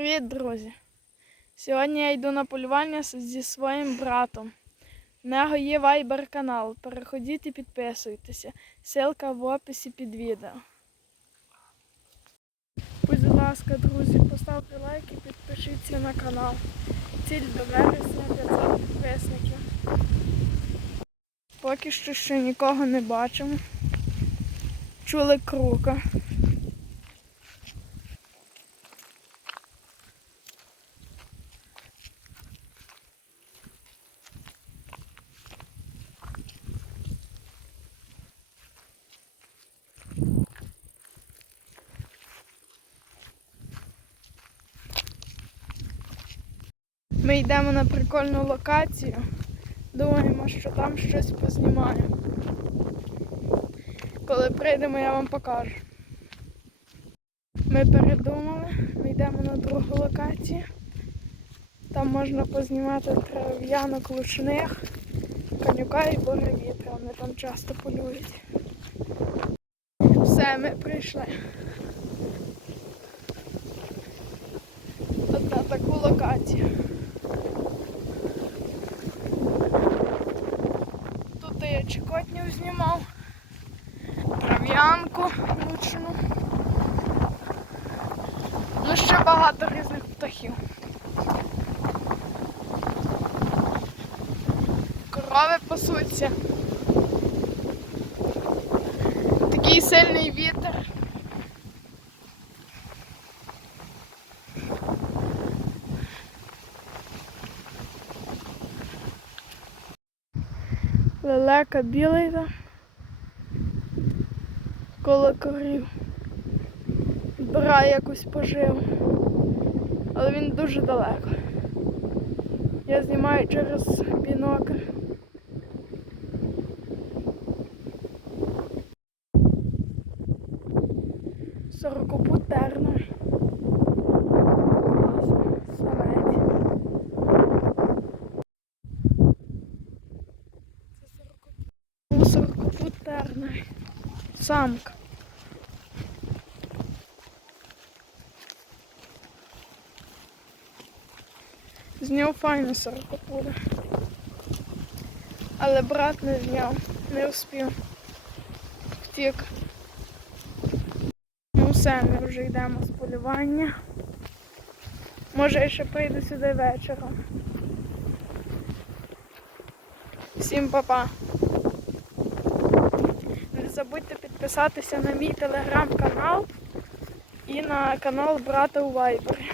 Привіт, друзі! Сьогодні я йду на полювання зі своїм братом. В нього є вайбер канал. Переходіть і підписуйтеся. Ссылка в описі під відео. Будь ласка, друзі, поставте лайк і підпишіться на канал. Ціль до вересня 500 підписників. Поки що ще нікого не бачимо. Чули крука. Ми йдемо на прикольну локацію. Думаємо, що там щось познімаємо. Коли прийдемо, я вам покажу. Ми передумали, ми йдемо на другу локацію. Там можна познімати трав'янок лучних, конюка і боровітра. Вони там часто полюють. Все, ми прийшли. От на таку локацію. Тут я чекотню знімав, трав'янку лучну. Ну, ще багато різних птахів. Корови пасуться. Такий сильний вітер. Лелека білий там. Коло корів. Збирає якусь поживу. Але він дуже далеко. Я знімаю через бінокль. Сорокопутерна. Це сорокопутерна. Самка. З нього файна сорокопуда. Але брат не зняв, не успів. Втік. Ну все, ми вже йдемо з полювання. Може я ще прийду сюди вечором. Всім па-па. Забудьте підписатися на мій телеграм-канал і на канал брата у Вайбері.